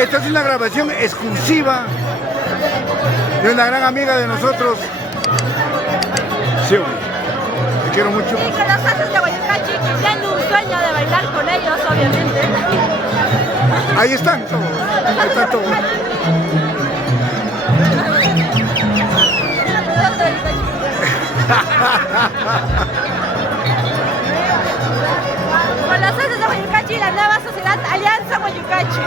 Esta es una grabación exclusiva de una gran amiga de nosotros. Sí, te quiero mucho. Y con los haces de Guayucachi, tengo un sueño de bailar con ellos, obviamente. Ahí están todos. Ahí están todos. Con los haces de Guayucachi, la nueva sociedad Alianza Guayucachi.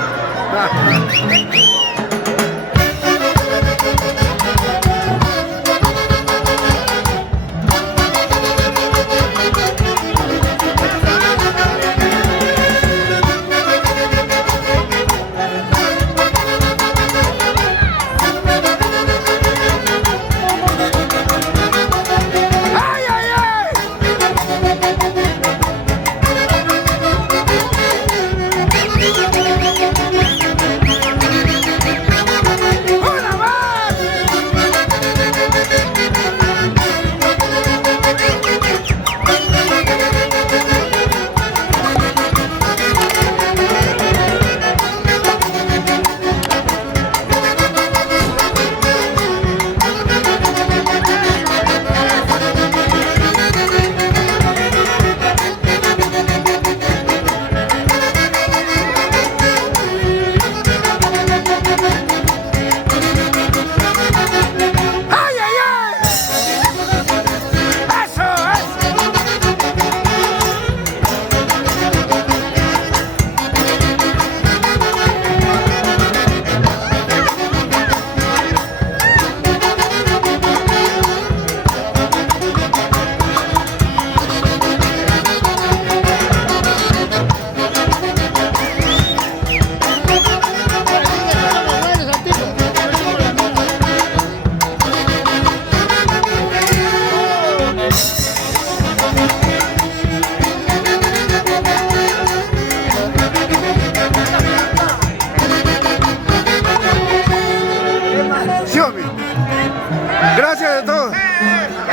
Gracias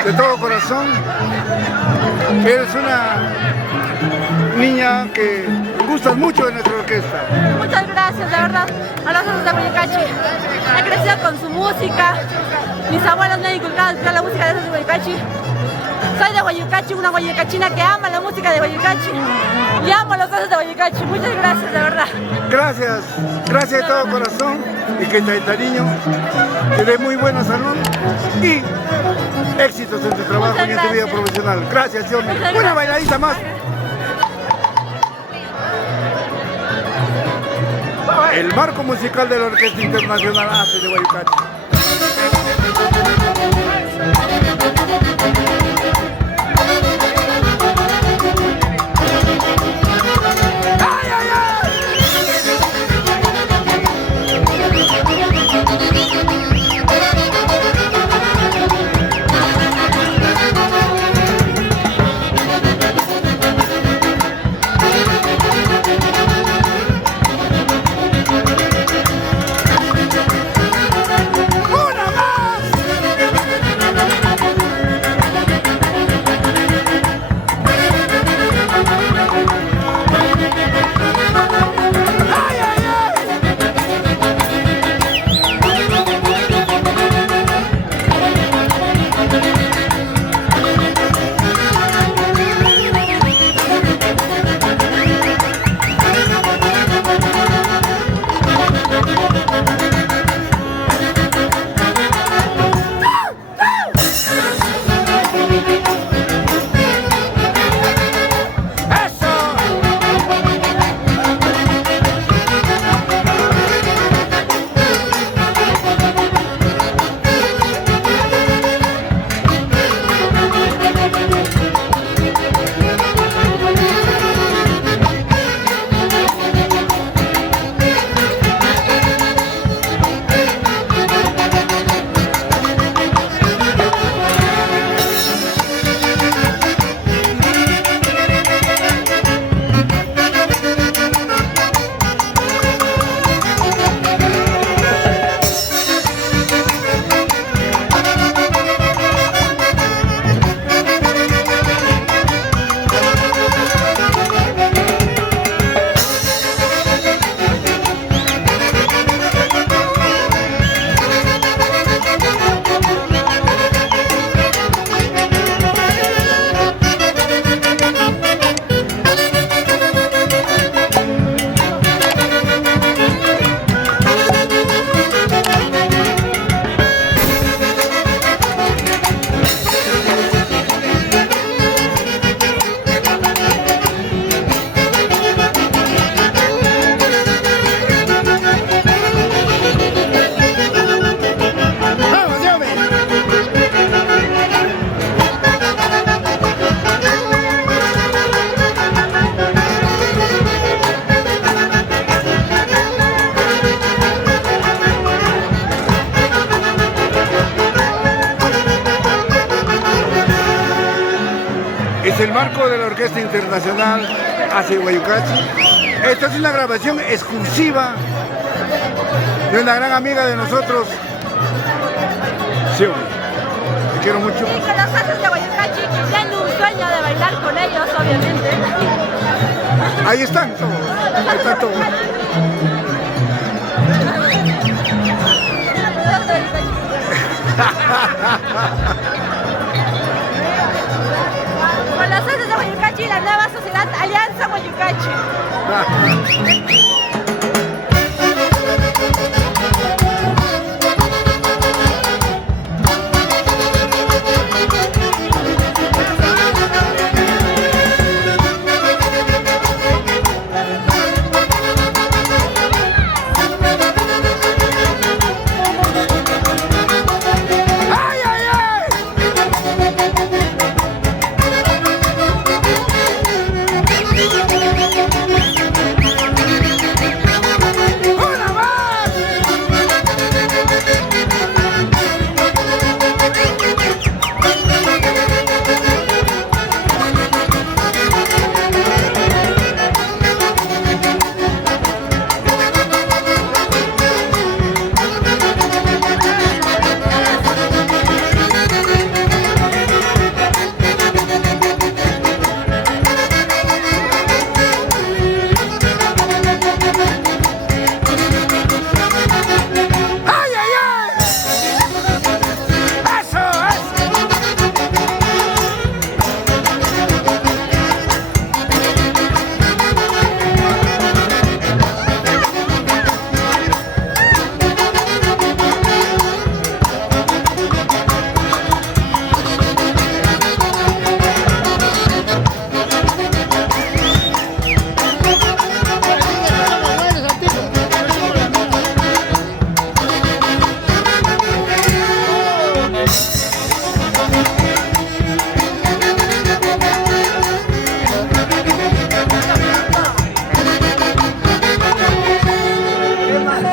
de todo corazón. Eres una niña que gustas mucho de nuestra orquesta. Muchas gracias, de verdad, a los haces de Guayucachi. He crecido con su música. Mis abuelos me han inculcado la música de los haces de Guayucachi. Soy de Guayucachi, una guayacachina que ama la música de Guayucachi. Y amo a los haces de Guayucachi. Muchas gracias, de verdad. Gracias de todo corazón y que Taitariño te dé muy buena salud y éxitos en tu trabajo y en tu vida profesional. Gracias, Xiaomi. Una bailadita más. El marco musical de la Orquesta Internacional Haces de Guayucachi. marco de la Orquesta Internacional hace Guayucachi. Esta es una grabación exclusiva de una gran amiga de nosotros, Xiaomi. Te quiero mucho. Y con los ases de Guayucachi, tengo un sueño de bailar con ellos, obviamente. Ahí están todos. Ahí están todos. Con los ases de Guayucachi y la nueva sociedad Alianza Guayucachi.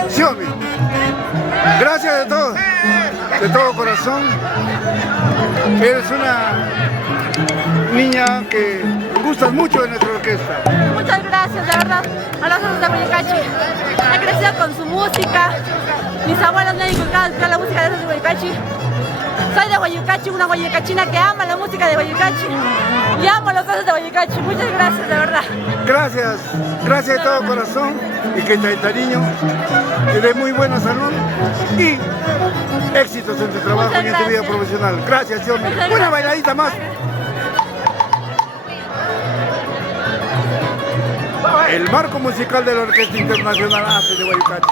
Xiaomi, gracias de todo corazón. Eres una niña que gustas mucho de nuestra orquesta. Muchas gracias, de verdad, a los ases de Guayucachi. He crecido con su música. Mis abuelos me han inculcado la música de ases de Guayucachi. Soy de Guayucachi, una guayucachina que ama la música de Guayucachi. Y amo los ases de Guayucachi. Muchas gracias, de verdad. Gracias de todo corazón y que Taitariño te dé muy buena salud y éxitos en tu trabajo y en tu vida profesional. Gracias, Xiaomi. Una bailadita más. El marco musical de la Orquesta Internacional hace de Guayucachi.